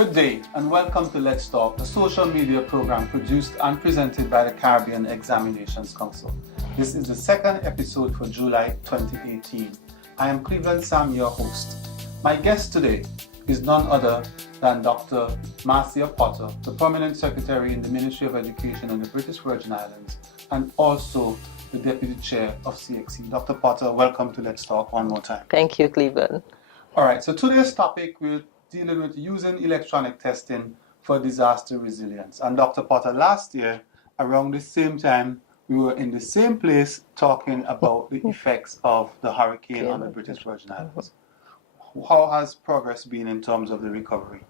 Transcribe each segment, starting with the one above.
Good day and welcome to Let's Talk, a social media program produced and presented by the Caribbean Examinations Council. This is the second episode for July 2018. I am Cleveland Sam, your host. My guest today is none other than Dr. Marcia Potter, the Permanent Secretary in the Ministry of Education in the British Virgin Islands and also the Deputy Chair of CXC. Dr. Potter, welcome to Let's Talk one more time. Thank you, Cleveland. All right, so today's topic, we're dealing with using electronic testing for disaster resilience. And Dr. Potter, last year, around the same time, we were in the same place talking about the effects of the hurricane on the British Virgin Islands. How has progress been in terms of the recovery?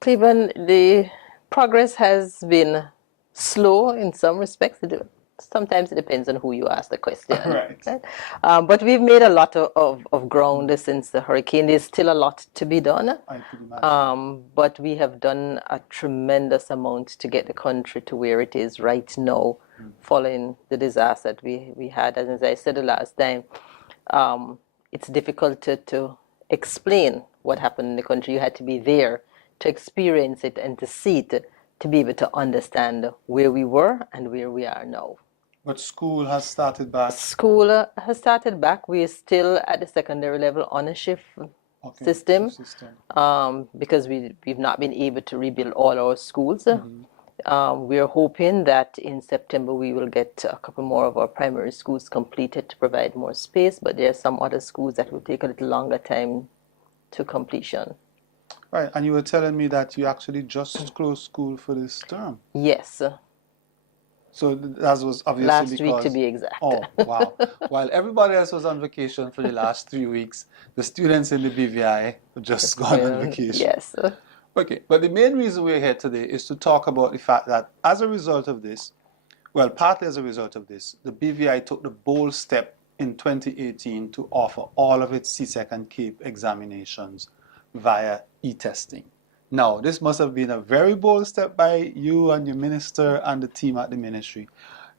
Cleveland, the progress has been slow in some respects. Sometimes it depends on who you ask the question. Right. But we've made a lot of ground since the hurricane. There's still a lot to be done. I could imagine. But we have done a tremendous amount to get the country to where it is right now, following the disaster that we had. And as I said the last time, it's difficult to explain what happened in the country. You had to be there to experience it and to see it, to be able to understand where we were and where we are now. But school has started back? School has started back. We're still at the secondary level on a shift system. Because we've not been able to rebuild all our schools. We're hoping that in September we will get a couple more of our primary schools completed to provide more space, but there are some other schools that will take a little longer time to completion. Right, and you were telling me that you actually just closed school for this term. Yes. So that was obviously last because... week to be exact. Oh, wow. While everybody else was on vacation for the last 3 weeks, the students in the BVI were just gone on vacation. Yes. Okay, but the main reason we're here today is to talk about the fact that as a result of this, well, partly as a result of this, the BVI took the bold step in 2018 to offer all of its CSEC and CAPE examinations via etesting. Now, this must have been a very bold step by you and your minister and the team at the ministry.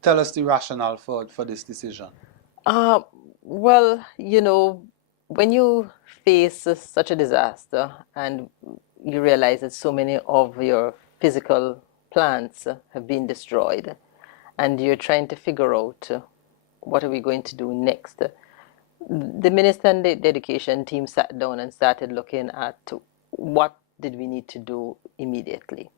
Tell us the rationale for this decision. Well, you know, when you face such a disaster and you realize that so many of your physical plants have been destroyed and you're trying to figure out what are we going to do next, the minister and the education team sat down and started looking at what did we need to do immediately.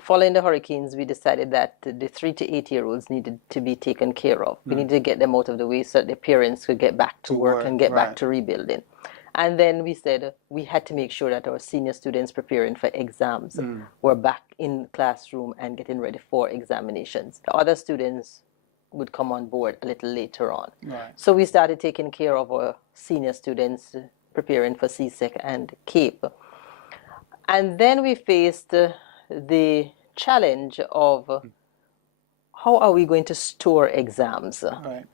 Following the hurricanes, we decided that the 3 to 8-year-olds needed to be taken care of. We needed to get them out of the way so that their parents could get back to work and get back to rebuilding. And then we said we had to make sure that our senior students preparing for exams were back in classroom and getting ready for examinations. The other students would come on board a little later on. Right. So we started taking care of our senior students preparing for CSEC and CAPE. And then we faced the challenge of how are we going to store exams? Right.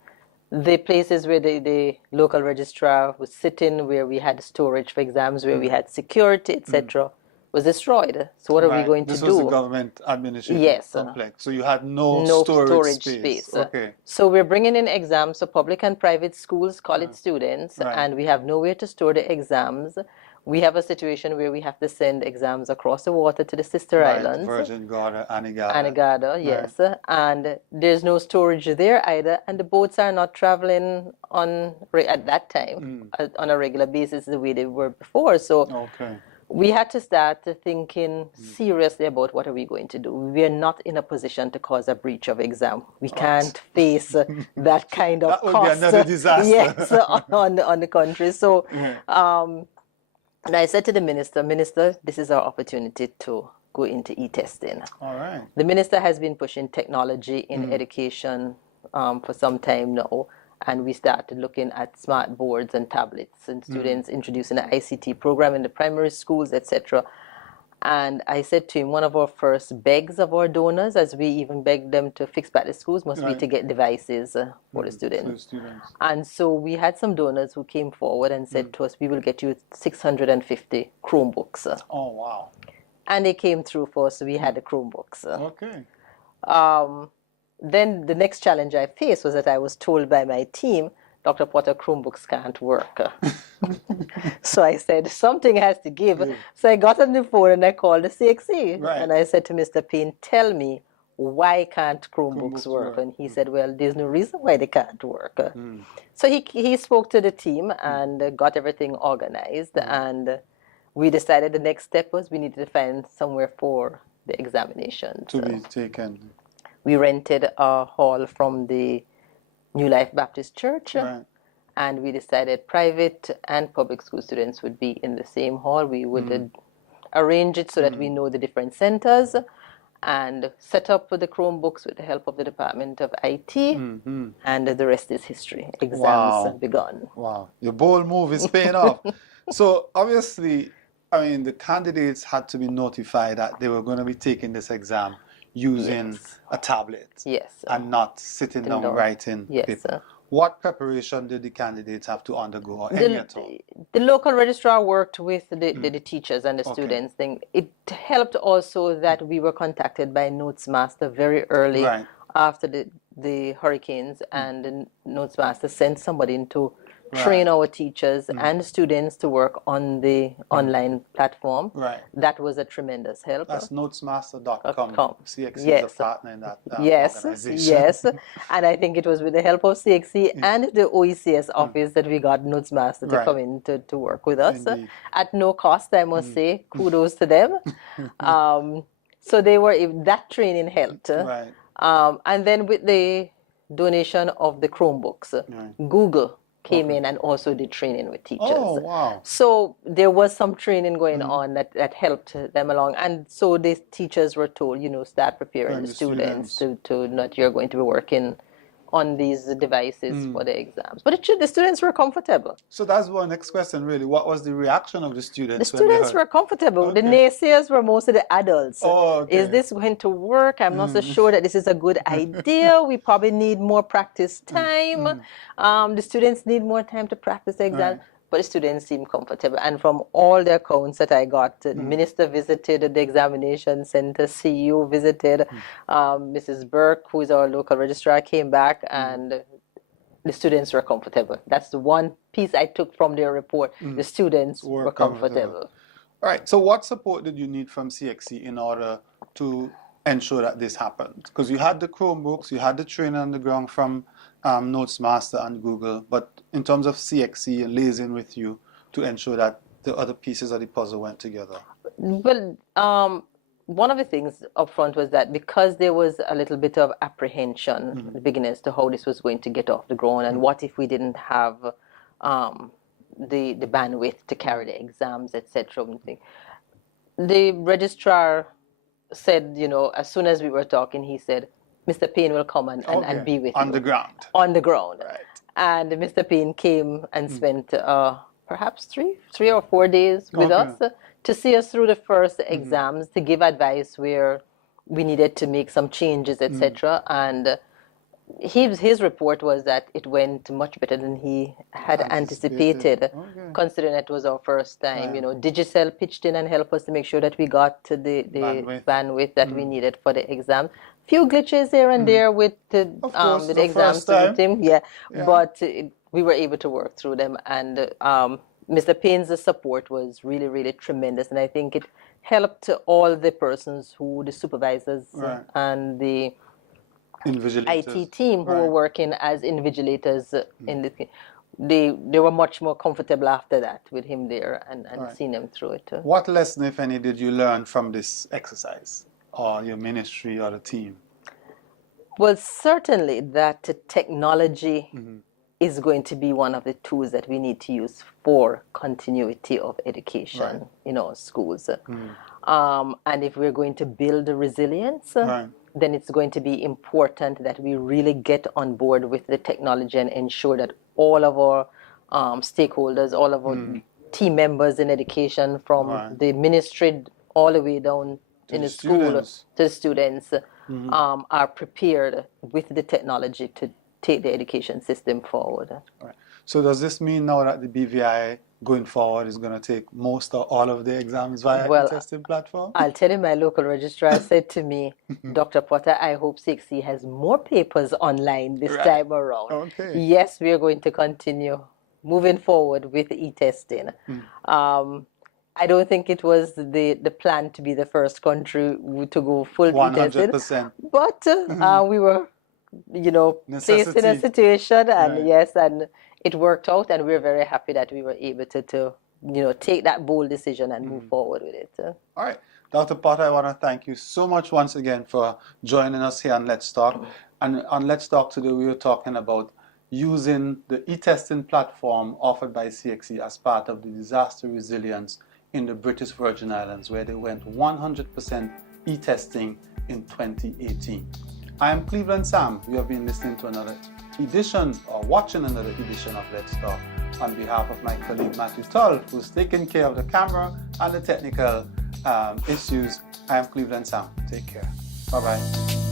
The places where the local registrar was sitting, where we had storage for exams, where we had security, etc., was destroyed. So what are we going to do? This was the government administrative complex. So you had no storage space. Okay. So we're bringing in exams for public and private schools, college students, and we have nowhere to store the exams. We have a situation where we have to send exams across the water to the sister islands. Virgin Gorda, Anegada. Anegada, yes. And there's no storage there either. And the boats are not traveling at that time on a regular basis the way they were before. So we had to start thinking seriously about what are we going to do. We are not in a position to cause a breach of exam. We can't face that kind of that would cost. be another disaster. Yes, on the country. So and I said to the minister, this is our opportunity to go into e-testing. All right. The minister has been pushing technology in education for some time now, and we started looking at smart boards and tablets and students introducing an ICT program in the primary schools, etc. And I said to him, one of our first begs of our donors, as we even begged them to fix back the schools, must be to get devices for the students. And so we had some donors who came forward and said to us, we will get you 650 Chromebooks. Oh, wow. And they came through for us, so we had the Chromebooks. Okay. Then the next challenge I faced was that I was told by my team Dr. Potter, Chromebooks can't work. So I said, something has to give. Yeah. So I got on the phone and I called the CXC. Right. And I said to Mr. Payne, tell me, why can't Chromebooks Chromebooks work? work. And he said, well, there's no reason why they can't work. Mm. So he spoke to the team and got everything organized. And we decided the next step was we needed to find somewhere for the examinations. To be taken. We rented a hall from the New Life Baptist Church. Right. And we decided private and public school students would be in the same hall. We would arrange it so that we know the different centers and set up the Chromebooks with the help of the Department of IT. And the rest is history. Exams Wow. begun. Wow. Your bold move is paying off. So obviously, I mean, the candidates had to be notified that they were going to be taking this exam using Yes. a tablet Yes. and not sitting down writing Yes. paper. What preparation did the candidates have to undergo, or any at all? The local registrar worked with the teachers and the Okay. students. It helped also that we were contacted by Notes Master very early Right. after the hurricanes, and the Notes Master sent somebody in to Right. train our teachers and students to work on the online platform. Right. That was a tremendous help. That's notesmaster.com. .com. CXC Yes. is a partner in that Yes, organization. yes. And I think it was with the help of CXC and the OECS office that we got Notes Master to Right. come in to work with us Indeed. at no cost, I must say. Kudos to them. So that training helped. Right. And then with the donation of the Chromebooks, Right. Google came in and also did training with teachers. Oh, wow. So there was some training going on that helped them along. And so the teachers were told, start preparing And the the students to not you're going to be working on these devices for the exams. But the students were comfortable. So that's one next question, really. What was the reaction of the students? The when they students heard? were comfortable. The Okay. naysayers were mostly the adults. Oh, okay. Is this going to work? I'm not so sure that this is a good idea. We probably need more practice time. The students need more time to practice the exam. Right. But the students seem comfortable. And from all the accounts that I got, the minister visited the examination center, CEO visited, Mrs. Burke, who is our local registrar, came back, and the students were comfortable. That's the one piece I took from their report. The students were comfortable. All right. So what support did you need from CXC in order to ensure that this happened? Because you had the Chromebooks, you had the training on the ground from Notes Master and Google, but in terms of CXC and liaising with you to ensure that the other pieces of the puzzle went together. Well, one of the things up front was that because there was a little bit of apprehension at the beginning as to how this was going to get off the ground, and what if we didn't have the bandwidth to carry the exams, etc. The registrar said, as soon as we were talking, he said, Mr. Payne will come and be with on you. the ground. On the ground. Right. And Mr. Payne came and spent perhaps three or 4 days with us to see us through the first exams, to give advice where we needed to make some changes, etc. And his report was that it went much better than he had anticipated, considering it was our first time. Digicel pitched in and helped us to make sure that we got to the bandwidth that we needed for the exam. Few glitches here and there with the exam team, but we were able to work through them. And Mr. Payne's support was really, really tremendous, and I think it helped all the persons the supervisors and the IT team who were working as invigilators in the they were much more comfortable after that with him there and seeing him through it. What lesson, if any, did you learn from this exercise, or your ministry or the team? Well, certainly that technology is going to be one of the tools that we need to use for continuity of education in our schools. And if we're going to build resilience, then it's going to be important that we really get on board with the technology and ensure that all of our stakeholders, all of our team members in education, from the ministry all the way down in the school to the students, are prepared with the technology to take the education system forward. So does this mean now that the BVI going forward is going to take most or all of the exams via Well, e-testing platform? I'll tell you, my local registrar said to me, Dr. Potter, I hope CXC has more papers online this Right. time around. Okay. Yes, we are going to continue moving forward with e-testing. I don't think it was the plan to be the first country to go full e-testing, 100%. but we were, placed in a Necessity. situation, and Right. yes, and it worked out, and we're very happy that we were able to take that bold decision and move forward with it. All right. Dr. Potter, I want to thank you so much once again for joining us here on Let's Talk. And on Let's Talk today, we were talking about using the e-testing platform offered by CXC as part of the disaster resilience in the British Virgin Islands, where they went 100% e-testing in 2018. I am Cleveland Sam. You have been listening to another edition or watching another edition of Let's Talk. On behalf of my colleague Matthew Tull, who's taking care of the camera and the technical issues, I am Cleveland Sam. Take care. Bye-bye.